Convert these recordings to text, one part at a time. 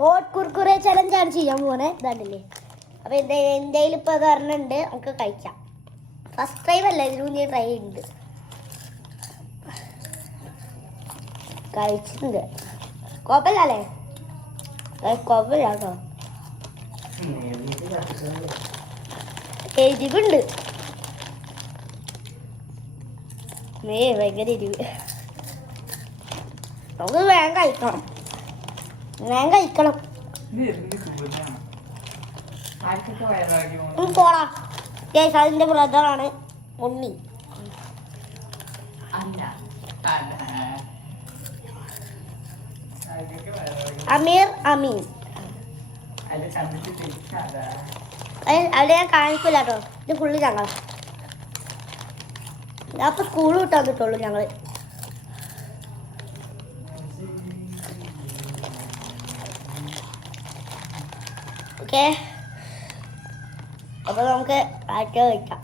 Hot Kurkure ചലഞ്ചാണ് ചെയ്യാൻ പോണേ ഇതാണ്ടല്ലേ. അപ്പോൾ എന്തെങ്കിലും ഇപ്പോൾ അത് പറഞ്ഞിട്ടുണ്ട്, നമുക്ക് കഴിക്കാം. ഫസ്റ്റ് ടൈം അല്ല, ഇതിനു മുന്നേ ട്രൈ ചെയ്യുന്നുണ്ട്, കഴിച്ചിട്ടുണ്ട്. കുഴപ്പമില്ലല്ലേ? കുഴപ്പമില്ല കേട്ടോ, എരിവുണ്ട്. ഭയങ്കര എരിവ്. നമുക്ക് വേഗം കഴിക്കണം, വേഗം കഴിക്കണം. പോടാ ഗൈസ്, അതിൻ്റെ ബ്രദറാണ് ഉണ്ണി. അമീർ അമീൻ. അവിടെ ഞാൻ കാണിക്കില്ല കേട്ടോ, ഇത് ഫുള്ള് ഞങ്ങൾ. അപ്പോൾ സ്കൂൾ വിട്ട് വന്നിട്ടുള്ളൂ ഞങ്ങൾ. ഓക്കെ, അപ്പോൾ നമുക്ക് ആറ്റ കഴിക്കാം.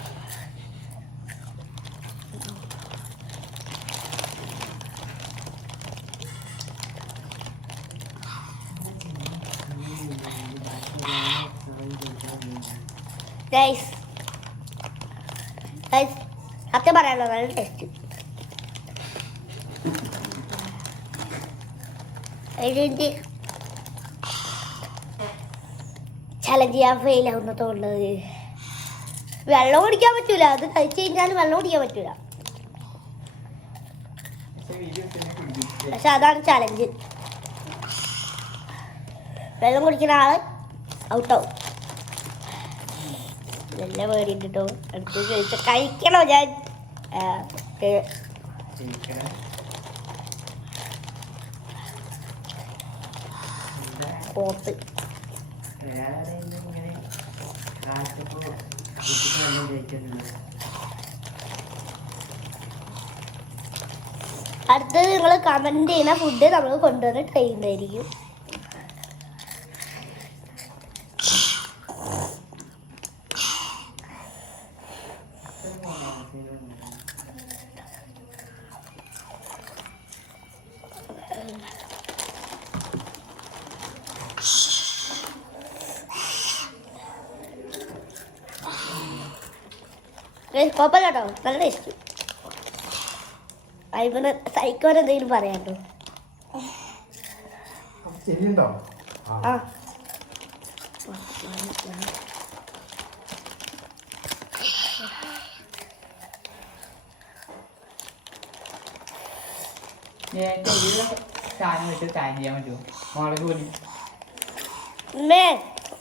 ഗൈസ് സത്യം പറയാനുള്ളത് നല്ല ടേസ്റ്റ്. ഇതിൻ്റെ ചലഞ്ച് ചെയ്യാൻ ഫെയിൽ ആവുന്ന തോന്നുന്നത്. വെള്ളം കുടിക്കാൻ പറ്റൂല, അത് കഴിച്ചു കഴിഞ്ഞാൽ വെള്ളം കുടിക്കാൻ പറ്റൂല. പക്ഷെ അതാണ് ചലഞ്ച്. വെള്ളം കുടിക്കുന്ന ആള് ഔട്ടാവും. ഇതെല്ലാം പേടിയിട്ടോ അടുത്ത് കഴിച്ച കഴിക്കണോ ഞാൻ? പോത്ത് അടുത്തത് നിങ്ങൾ കമൻറ്റ് ചെയ്യുന്ന ഫുഡ് നമ്മൾ കൊണ്ടുവന്ന് ട്രൈ ചെയ്യുന്നതായിരിക്കും. കുഴപ്പമില്ല കേട്ടോ, നല്ല ടേസ്റ്റ്. അതിന് സൈക്കോൻ എന്തെങ്കിലും പറയാം കേട്ടോ. ആ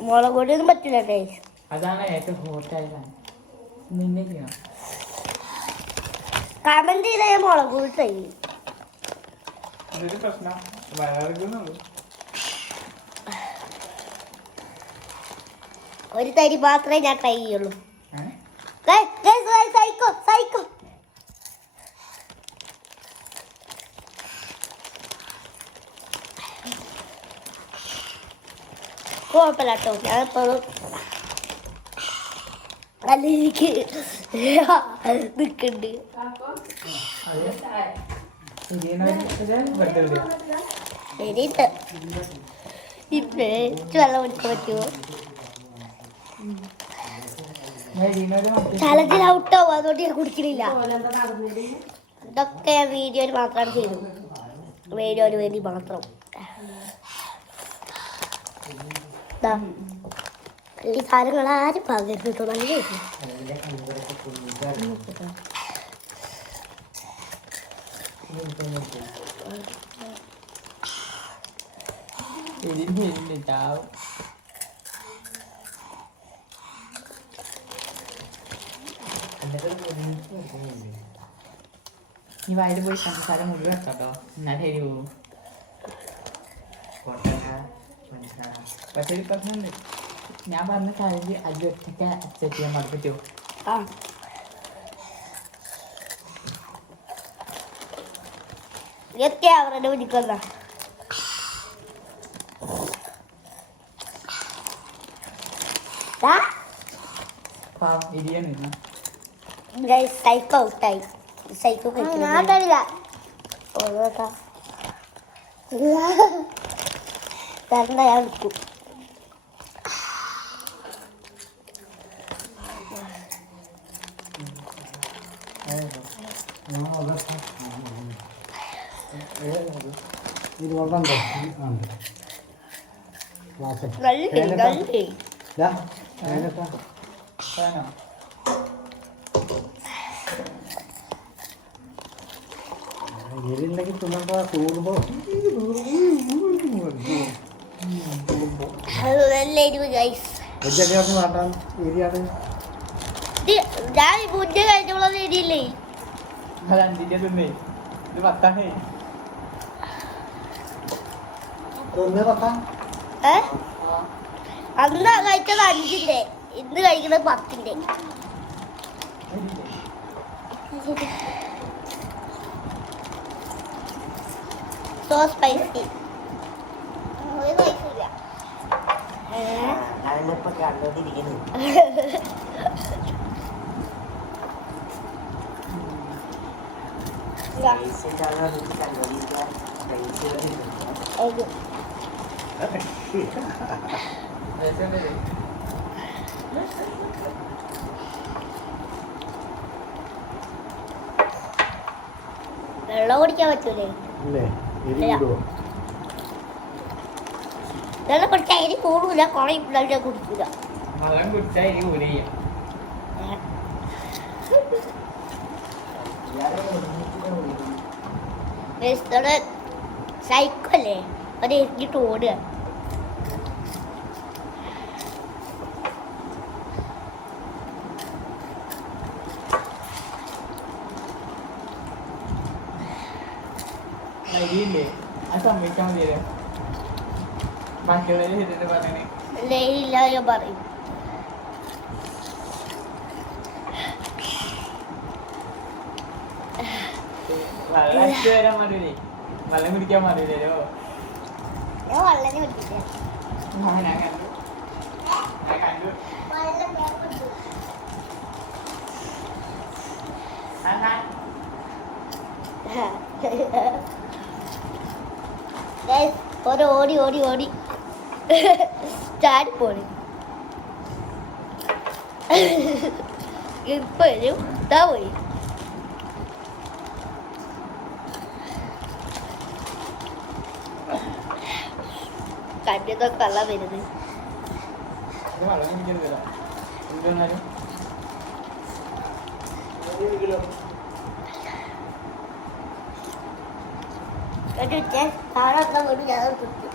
മുളക് പൊടിയൊന്നും പറ്റില്ല ടേസ്റ്റ്. അതാണ് ഏറ്റവും ഹോട്ടായ കമന്റ് ചെയ്ത ഞാൻ മുളക് പൊടി ട്രൈ ചെയ്യും. ഒരു തരി മാത്രമേ ഞാൻ ട്രൈ ചെയ്യുള്ളൂ. സൈക്കോ സൈക്കോ കുഴപ്പമില്ല കേട്ടോ, ഞാനിപ്പോഴും നല്ല രീതിക്ക് നിൽക്കുന്നുണ്ട്. ശരിയിട്ട് ഇപ്പം വെള്ളം കുടിക്കാൻ പറ്റുമോ? ചലഞ്ചിൽ ഔട്ടാവും, അതുകൊണ്ട് ഞാൻ കുടിക്കണില്ല. ഇതൊക്കെ ഞാൻ വീഡിയോയിൽ മാത്രമാണ് ചെയ്തു, വീഡിയോന് വേണ്ടി മാത്രം. ഈ സാധനങ്ങൾ ആരും പകരുന്നു കേട്ടോ, നല്ല ഈ വയലിൽ പോയി പഞ്ചസാര മുഴുവൻ വെക്കാട്ടോ, എന്നാലും ശരി പോകും. പക്ഷെ ഒരു പ്രശ്നമുണ്ട്, ഞാൻ പറഞ്ഞ ചാലഞ്ച് അത് ഒറ്റയ്ക്ക് അക്സെപ്റ്റ് ചെയ്യാൻ പാടി പറ്റുമോ? അവരുടെ പിടിക്കുന്ന സൈക്കോ ഔട്ടായി. സൈക്കോ കഴിക്കില്ല. തരണ്ട ഞാൻ എടുക്കും. എരിണ്ടെങ്കിൽ തിന്നണ്ട കൂടുമ്പോ എരിയാണ് ഞാൻ മുന്നേ കഴിച്ചോളം എരിയില്ലേ. അത് അഞ്ചിന്റെ തിന്നേ ഇത് 10 ഒന്നേ പത്താം അന്ന് കഴിച്ചത് 5ന്റെ, ഇന്ന് കഴിക്കുന്നത് 10ന്റെ. So spicy. ഒരു പൈസയില്ല. അതിലിപ്പോ കണ്ടോണ്ടിരിക്കുന്നു. പൈസ കണ്ടോണ്ടിരിക്കാൻ വെള്ളം കുടിക്കാൻ പറ്റൂലേ? വെള്ളം കുടിച്ചാൽ എരി കൂടൂല, കുറയും, നല്ല കുടിക്കൂല. വെള്ളം കുടിച്ചാൽ ഇനി കൂടിയ സൈക്കോ അല്ലേ, അത് എരിഞ്ഞിട്ട് ഓടുക. അരിയില്ലേ അത് സമ്മതിക്കാൻ മതിയല്ലോ. ബാക്കിയുള്ളവര് ചെയ്തിട്ട് പറഞ്ഞേ ഇല്ല ഞാൻ പറയും. വെള്ളം അടിച്ചു വരാൻ മതിയേ, വെള്ളം കുടിക്കാൻ മതിയല്ലോ. ഞാൻ വെള്ളം കുടിക്കില്ല. ഞാൻ കണ്ടു. ഓടി ഓടി ഓടി ചാടിപ്പോണി. ഇപ്പൊ വരും, ഇതാ പോയി. കണ്ണിന്നൊക്കെ വെള്ളം വരുന്നത്. വെള്ളം കുടിക്കരുതല്ലോ എന്തെന്നാലും. കാണാത്ത കൊണ്ട് ഞാൻ കുടിക്കും.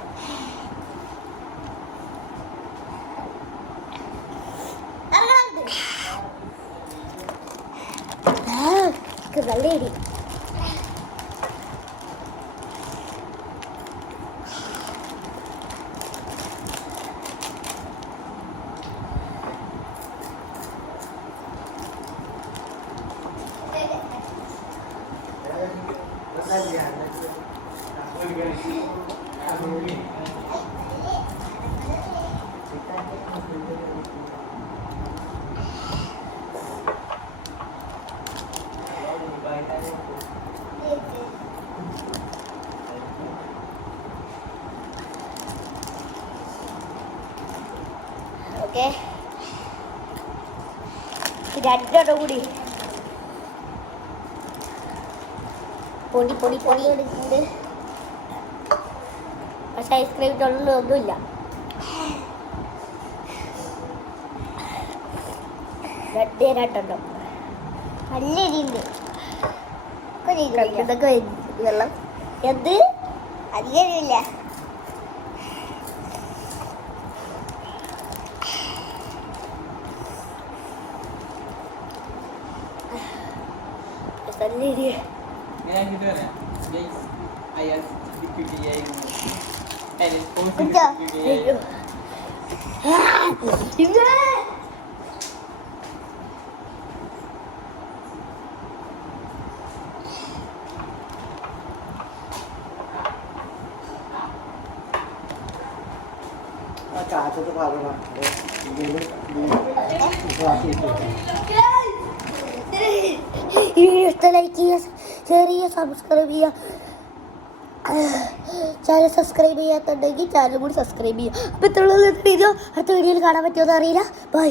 നല്ല ഇടി. ഓക്കെ, രണ്ടോടെ കൂടി പൊടി പൊടി പൊടി എടുക്കുന്നുണ്ട്. പക്ഷെ ഐസ്ക്രീമിൻ്റെ ഉള്ളിൽ ഒന്നുമില്ല. രണ്ടോ നല്ല എരിയുണ്ട്. ഇതൊക്കെ വെള്ളം എന്ത് അധികമില്ല. നല്ല എരിയ. കാറ്റത്ത് പാകണം. ഈ വീഡിയോ ഇഷ്ടം ലൈക്ക് ചെയ്യുക, ഷെയർ ചെയ്യുക, സബ്സ്ക്രൈബ് ചെയ്യുക. ചാനൽ സബ്സ്ക്രൈബ് ചെയ്യാത്തുണ്ടെങ്കിൽ ചാനൽ കൂടി സബ്സ്ക്രൈബ് ചെയ്യുക. അപ്പോൾ ഇത്രയുള്ള വീഡിയോ അടുത്ത വീഡിയോയിൽ കാണാൻ പറ്റുമോ എന്ന് അറിയില്ല. ബൈ.